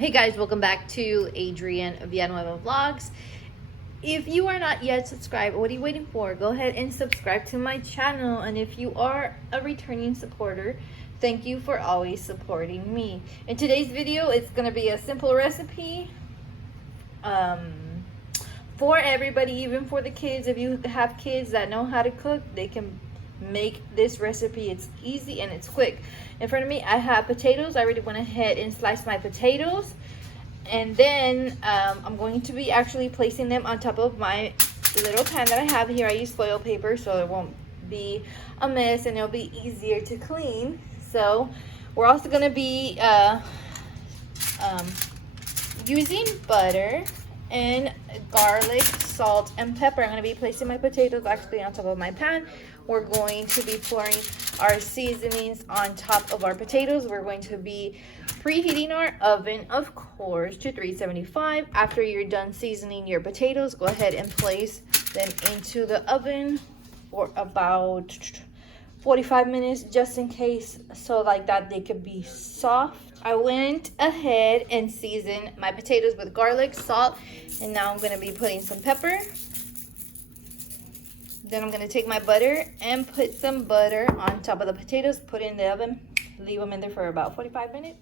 Hey guys, welcome back to AdreaneXO Vlogs. If you are not yet subscribed, what are you waiting for? Go ahead and subscribe to my channel. And if you are a returning supporter, thank you for always supporting me. In today's video, it's going to be a simple recipe for everybody, even for the kids. If you have kids that know how to cook, they can make this recipe. It's easy and it's quick. In front of me I have potatoes. I already went ahead and sliced my potatoes, and then I'm going to be actually placing them on top of my little pan that I have here. I use foil paper so it won't be a mess and it'll be easier to clean. So we're also going to be using butter and garlic, salt, and pepper. I'm going to be placing my potatoes actually on top of my pan. We're going to be pouring our seasonings on top of our potatoes. We're going to be preheating our oven, of course, to 375. After you're done seasoning your potatoes, go ahead and place them into the oven for about 45 minutes, just in case, so like that they could be soft. I went ahead and seasoned my potatoes with garlic, salt, and now I'm going to be putting some pepper. Then I'm going to take my butter and put some butter on top of the potatoes, put in the oven, leave them in there for about 45 minutes.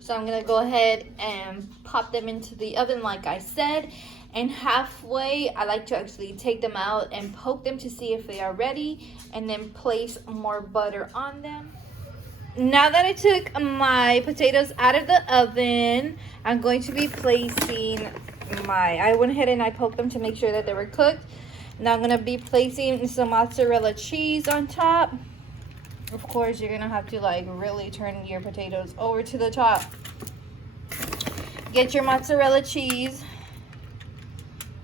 So I'm going to go ahead and pop them into the oven like I said. And halfway, I like to actually take them out and poke them to see if they are ready, and then place more butter on them. Now that I took my potatoes out of the oven, I'm going to be placing I went ahead and I poked them to make sure that they were cooked. Now I'm going to be placing some mozzarella cheese on top. Of course, you're going to have to like really turn your potatoes over to the top. Get your mozzarella cheese.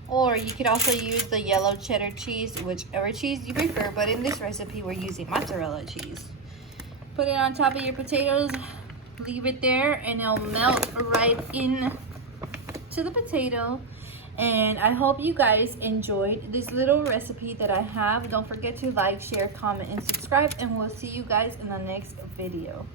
Or you could also use the yellow cheddar cheese, whichever cheese you prefer. But in this recipe, we're using mozzarella cheese. Put it on top of your potatoes. Leave it there and it'll melt right in to the potato. And I hope you guys enjoyed this little recipe that I have. Don't forget to like, share, comment, and subscribe. And we'll see you guys in the next video.